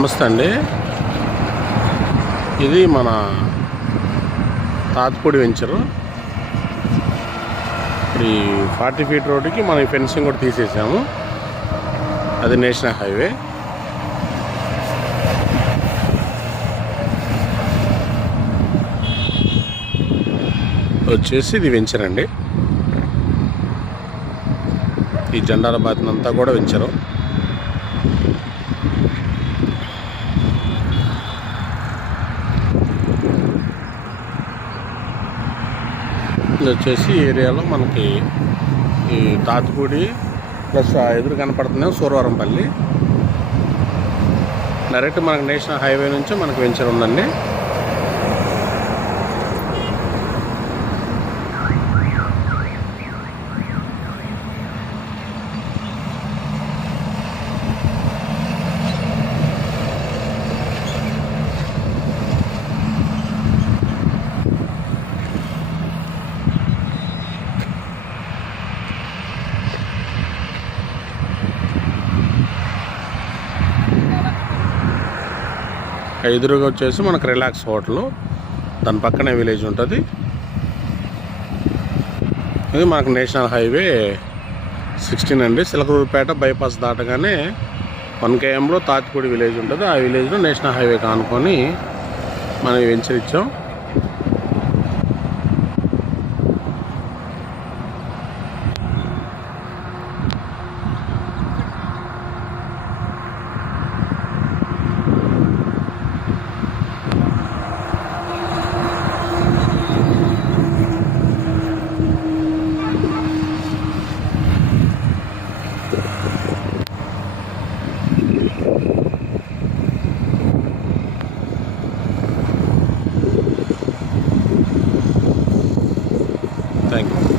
నమస్తే అండి. ఇది మన తాతిపూడి వెంచరు. ఈ 40 ఫీట్ రోడ్డుకి మనం ఫెన్సింగ్ కూడా తీసేసాము. అది నేషనల్ హైవే. వచ్చేసి ఇది వెంచర్ అండి. ఈ జెండాల బాతినంతా కూడా వెంచరు. ఇది వచ్చేసి ఏరియాలో మనకి ఈ తాతిపూడి ప్లస్ ఎదురు కనపడుతుంది సూరవరంపల్లి. డైరెక్ట్ మనకు నేషనల్ హైవే నుంచి మనకు వెంచర్ ఉందండి. ఎదురుగా వచ్చేసి మనకు రిలాక్స్ హోటల్, దాని పక్కనే విలేజ్ ఉంటుంది. ఇది మనకు నేషనల్ హైవే 16 అండి. సిలకలూరుపేట బైపాస్ దాటగానే 1 kmలో తాతిపూడి విలేజ్ ఉంటుంది. ఆ విలేజ్లో నేషనల్ హైవే కానుకొని మనం వెంచర్ ఇచ్చాం. Thank you.